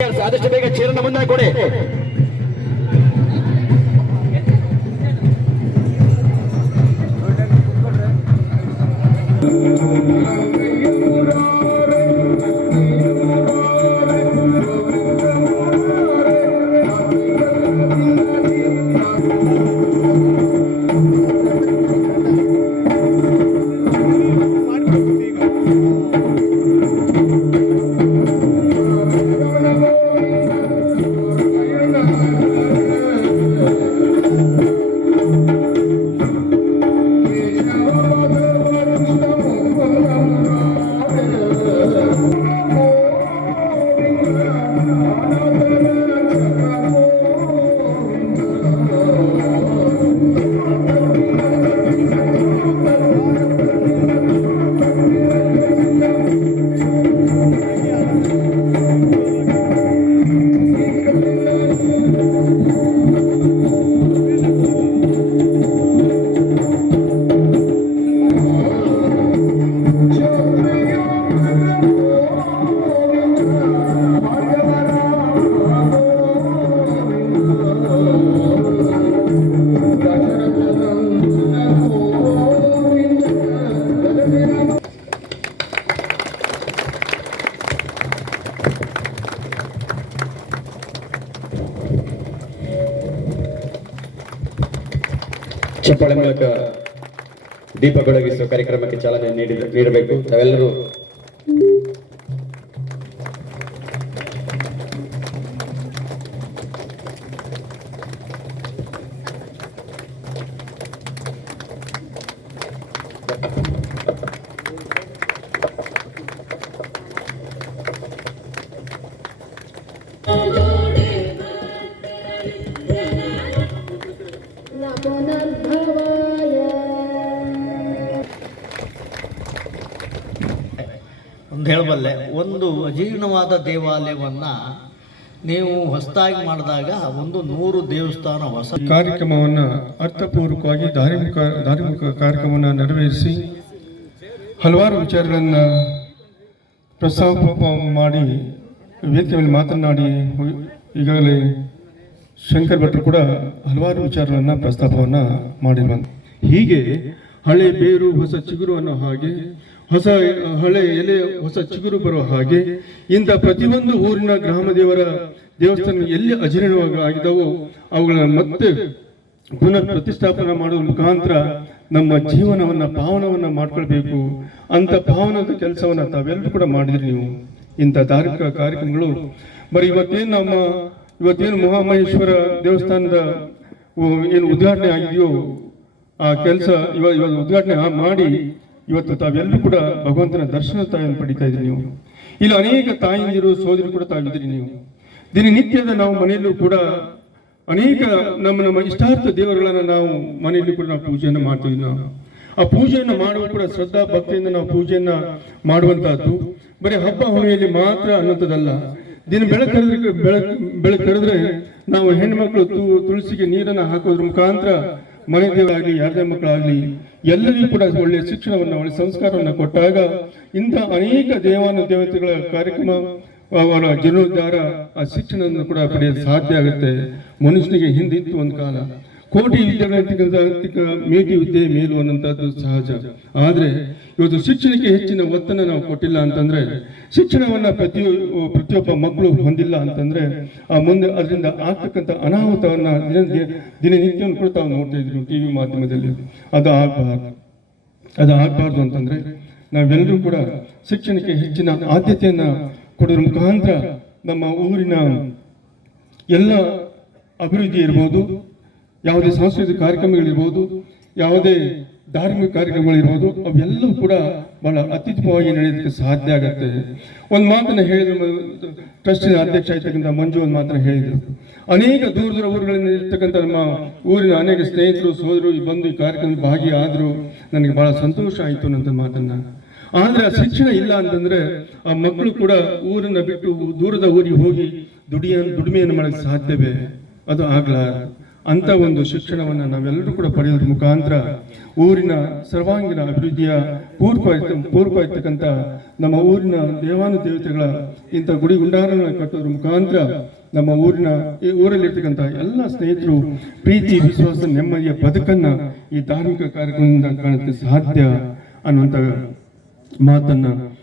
ಆದಷ್ಟು ಬೇಗ ಚೇರನ್ನ ಮುಂದೆ ಕೊಡಿ. ಚಪ್ಪಾಳೆ ಮೂಲಕ ದೀಪ ಬೆಳಗಿಸುವ ಕಾರ್ಯಕ್ರಮಕ್ಕೆ ಚಾಲನೆ ನೀಡಬೇಕು. ತಾವೆಲ್ಲರೂ ಹೇಳಬಲ್ಲೆ, ಒಂದು ಅಜೀರ್ಣವಾದ ದೇವಾಲಯವನ್ನ ನೀವು ಹೊಸದಾಗಿ ಮಾಡಿದಾಗ ಒಂದು ನೂರು ದೇವಸ್ಥಾನ ಹೊಸ ಕಾರ್ಯಕ್ರಮವನ್ನು ಅರ್ಥಪೂರ್ವಕವಾಗಿ ಧಾರ್ಮಿಕ ಧಾರ್ಮಿಕ ಕಾರ್ಯಕ್ರಮವನ್ನು ನೆರವೇರಿಸಿ ಹಲವಾರು ವಿಚಾರಗಳನ್ನು ಪ್ರಸ್ತಾಪ ಮಾಡಿ ವೇದಿಕೆ ಮೇಲೆ ಮಾತನಾಡಿ ಈಗಾಗಲೇ ಶಂಕರ್ ಭಟ್ರು ಕೂಡ ಹಲವಾರು ವಿಚಾರಗಳನ್ನು ಪ್ರಸ್ತಾಪವನ್ನು ಮಾಡಿರುವಂತ. ಹೀಗೆ ಹಳೆ ಬೇರು ಹೊಸ ಚಿಗುರು ಅನ್ನೋ ಹಾಗೆ ಹೊಸ ಹಳೆ ಎಲೆ ಹೊಸ ಚಿಗುರು ಬರೋ ಹಾಗೆ ಇಂಥ ಪ್ರತಿಯೊಂದು ಊರಿನ ಗ್ರಾಮ ದೇವರ ದೇವಸ್ಥಾನ ಎಲ್ಲಿ ಅಜೀರ್ಣವಾಗಿದ್ದಾವೋ ಅವುಗಳನ್ನ ಮತ್ತೆ ಪುನರ್ ಪ್ರತಿಷ್ಠಾಪನೆ ಮಾಡುವ ಮುಖಾಂತರ ನಮ್ಮ ಜೀವನವನ್ನ, ಪಾವನವನ್ನ ಮಾಡ್ಕೊಳ್ಬೇಕು. ಅಂತ ಪಾವನದ ಕೆಲಸವನ್ನ ತಾವೆಲ್ಲರೂ ಕೂಡ ಮಾಡಿದ್ರಿ ನೀವು. ಇಂಥ ಧಾರ್ಮಿಕ ಕಾರ್ಯಕ್ರಮಗಳು. ಬರೀ ಇವತ್ತೇನು ನಮ್ಮ, ಇವತ್ತೇನು ಮಹಾಮಹೇಶ್ವರ ದೇವಸ್ಥಾನದ ಏನು ಉದ್ಘಾಟನೆ ಆಗಿದೆಯೋ, ಆ ಕೆಲಸ ಇವಾಗ ಇವಾಗ ಉದ್ಘಾಟನೆ ಮಾಡಿ ಇವತ್ತು ತಾವೆಲ್ಲರೂ ಕೂಡ ಭಗವಂತನ ದರ್ಶನ ತಾಯಿಯನ್ನು ಪಡಿತಾ ಇದ್ರಿ ನೀವು. ಇಲ್ಲಿ ಅನೇಕ ತಾಯಿಯರು ಸೋದರಿ ಕೂಡ ತಾವಿದ್ರಿ ನೀವು. ದಿನನಿತ್ಯದ ನಾವು ಮನೆಯಲ್ಲೂ ಕೂಡ ಅನೇಕ ನಮ್ಮ ನಮ್ಮ ಇಷ್ಟಾರ್ಥ ದೇವರುಗಳನ್ನು ನಾವು ಮನೆಯಲ್ಲಿ ಕೂಡ ನಾವು ಪೂಜೆಯನ್ನು ಮಾಡ್ತೀವಿ ನಾವು. ಆ ಪೂಜೆಯನ್ನು ಮಾಡುವ ಕೂಡ ಶ್ರದ್ಧಾ ಭಕ್ತಿಯಿಂದ ನಾವು ಪೂಜೆಯನ್ನು ಮಾಡುವಂತಹದ್ದು. ಬರೀ ಹಬ್ಬ ಹುಣ್ಣಿಮೆಯಲ್ಲಿ ಮಾತ್ರ ಅನ್ನೋಂಥದ್ದಲ್ಲ ದಿನ ಬೆಳಕು ಬೆಳಕು ಬೆಳಕು ಬೆಳಕರಿದ್ರೆ ನಾವು ಹೆಣ್ಮಕ್ಳು ತುಳಸಿಗೆ ನೀರನ್ನು ಹಾಕೋದ್ರ ಮುಖಾಂತರ ಮನೆ ದೇವರಾಗಲಿ ಯಾರದೇ ಮಕ್ಕಳಾಗಲಿ, ಎಲ್ಲರಿಗೂ ಕೂಡ ಒಳ್ಳೆಯ ಶಿಕ್ಷಣವನ್ನು, ಒಳ್ಳೆಯ ಸಂಸ್ಕಾರವನ್ನು ಕೊಟ್ಟಾಗ ಇಂಥ ಅನೇಕ ದೇವಾನು ದೇವತೆಗಳ ಕಾರ್ಯಕ್ರಮ ಅವರ ಜೀರ್ಣೋದ್ಧಾರ ಆ ಶಿಕ್ಷಣವನ್ನು ಕೂಡ ಪಡೆಯಲು ಸಾಧ್ಯ ಆಗುತ್ತೆ. ಮನುಷ್ಯನಿಗೆ ಹಿಂದಿತ್ತು ಒಂದು ಕಾಲ. ಕೋಟಿ ವಿದ್ಯೆಗಳಂತ ಮೇಟಿ ವಿದ್ಯೆ ಮೇಲು ಅನ್ನೋಂಥದ್ದು ಸಹಜ. ಆದರೆ ಇವತ್ತು ಶಿಕ್ಷಣಕ್ಕೆ ಹೆಚ್ಚಿನ ಒತ್ತನ್ನು ನಾವು ಕೊಟ್ಟಿಲ್ಲ ಅಂತಂದರೆ, ಶಿಕ್ಷಣವನ್ನು ಪ್ರತಿ ಪ್ರತಿಯೊಬ್ಬ ಮಕ್ಕಳು ಹೊಂದಿಲ್ಲ ಅಂತಂದರೆ, ಆ ಮುಂದೆ ಅದರಿಂದ ಆಗ್ತಕ್ಕಂಥ ಅನಾಹುತವನ್ನು ದಿನ ದಿನನಿತ್ಯವನ್ನು ಕೂಡ ತಾವು ನೋಡ್ತಾ ಇದ್ರು ಟಿವಿ ಮಾಧ್ಯಮದಲ್ಲಿ. ಅದು ಆಗಬಾರ್ದು. ಅದು ಆಗಬಾರ್ದು ಅಂತಂದರೆ, ನಾವೆಲ್ಲರೂ ಕೂಡ ಶಿಕ್ಷಣಕ್ಕೆ ಹೆಚ್ಚಿನ ಆದ್ಯತೆಯನ್ನು ಕೊಡೋದ್ರ ಮುಖಾಂತರ ನಮ್ಮ ಊರಿನ ಎಲ್ಲ ಅಭಿವೃದ್ಧಿ ಇರ್ಬೋದು ಯಾವುದೇ ಸಾಂಸ್ಕೃತಿಕ ಕಾರ್ಯಕ್ರಮಗಳಿರ್ಬೋದು, ಯಾವುದೇ ಧಾರ್ಮಿಕ ಕಾರ್ಯಕ್ರಮಗಳಿರ್ಬೋದು, ಅವೆಲ್ಲವೂ ಕೂಡ ಬಹಳ ಅತ್ಯುತ್ತಮವಾಗಿ ನಡೆಯೋದಕ್ಕೆ ಸಾಧ್ಯ ಆಗುತ್ತೆ. ಒಂದು ಮಾತನ್ನು ಹೇಳಿದ್ರು ಟ್ರಸ್ಟಿನ ಅಧ್ಯಕ್ಷ ಆಗಿರ್ತಕ್ಕಂಥ ಮಂಜು ಒಂದು ಮಾತನ್ನು ಹೇಳಿದರು. ಅನೇಕ ದೂರ ದೂರ ಊರುಗಳಿಂದ ಇರ್ತಕ್ಕಂಥ ನಮ್ಮ ಊರಿನ ಅನೇಕ ಸ್ನೇಹಿತರು ಸೋದರು ಬಂದು ಈ ಕಾರ್ಯಕ್ರಮದಲ್ಲಿ ಭಾಗಿಯಾದರು. ನನಗೆ ಬಹಳ ಸಂತೋಷ ಆಯಿತು ಅನ್ನೋ ಮಾತನ್ನು. ಆದರೆ ಆ ಶಿಕ್ಷಣ ಇಲ್ಲ ಅಂತಂದ್ರೆ ಆ ಮಕ್ಕಳು ಕೂಡ ಊರನ್ನು ಬಿಟ್ಟು ದೂರದ ಊರಿಗೆ ಹೋಗಿ ದುಡಿಯ, ದುಡಿಮೆಯನ್ನು ಮಾಡಕ್ಕೆ ಸಾಧ್ಯವೇ? ಅದು ಆಗ್ಲಾರ ಅಂತ ಒಂದು ಶಿಕ್ಷಣವನ್ನು ನಾವೆಲ್ಲರೂ ಕೂಡ ಪಡೆಯೋದ್ರ ಮುಖಾಂತರ ಊರಿನ ಸರ್ವಾಂಗೀಣ ಅಭಿವೃದ್ಧಿಯ ಪೂರ್ವ ಪೂರ್ವ ಇರ್ತಕ್ಕಂಥ ನಮ್ಮ ಊರಿನ ದೇವಾನು ದೇವತೆಗಳ ಇಂಥ ಗುಡಿ ಗುಂಡಾರಗಳನ್ನು ಕಟ್ಟೋದ್ರ ಮುಖಾಂತರ ನಮ್ಮ ಊರಿನ ಈ ಊರಲ್ಲಿರ್ತಕ್ಕಂಥ ಎಲ್ಲ ಸ್ನೇಹಿತರು ಪ್ರೀತಿ, ವಿಶ್ವಾಸ, ನೆಮ್ಮದಿಯ ಬದುಕನ್ನು ಈ ಧಾರ್ಮಿಕ ಕಾರ್ಯಕ್ರಮದಿಂದ ಕಾಣಕ್ಕೆ ಸಾಧ್ಯ ಅನ್ನುವಂಥ ಮಾತನ್ನ